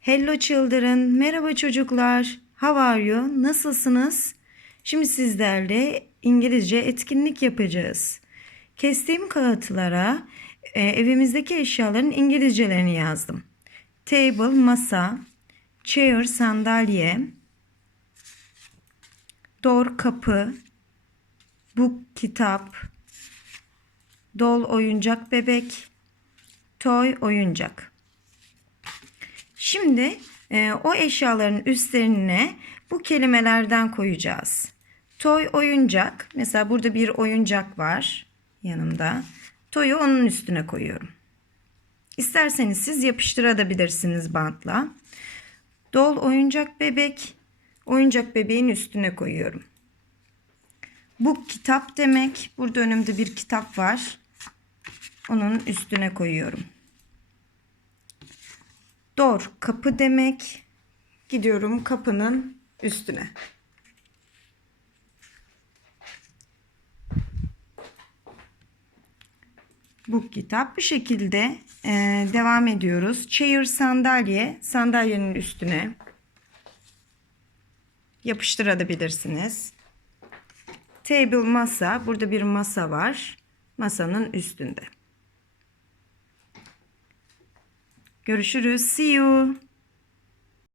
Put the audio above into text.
Hello children, merhaba çocuklar. How are you? Nasılsınız? Şimdi sizlerle İngilizce etkinlik yapacağız. Kestiğim kağıtlara e, evimizdeki eşyaların İngilizcelerini yazdım. Table, masa, chair, sandalye, door, kapı, book, kitap, doll, oyuncak, bebek, toy, oyuncak. Şimdi e, o eşyaların üstlerine bu kelimelerden koyacağız. Toy oyuncak. Mesela burada bir oyuncak var yanımda. Toy'u onun üstüne koyuyorum. İsterseniz siz yapıştırabilirsiniz bantla. Dol oyuncak bebek. Oyuncak bebeğin üstüne koyuyorum. Bu kitap demek. Burada önümde bir kitap var. Onun üstüne koyuyorum. Door kapı demek. Gidiyorum kapının üstüne. Bu kitap bu şekilde e, devam ediyoruz. Chair sandalye sandalyenin üstüne yapıştırabilirsiniz. Table masa burada bir masa var. Masanın üstünde. Görüşürüz. See you.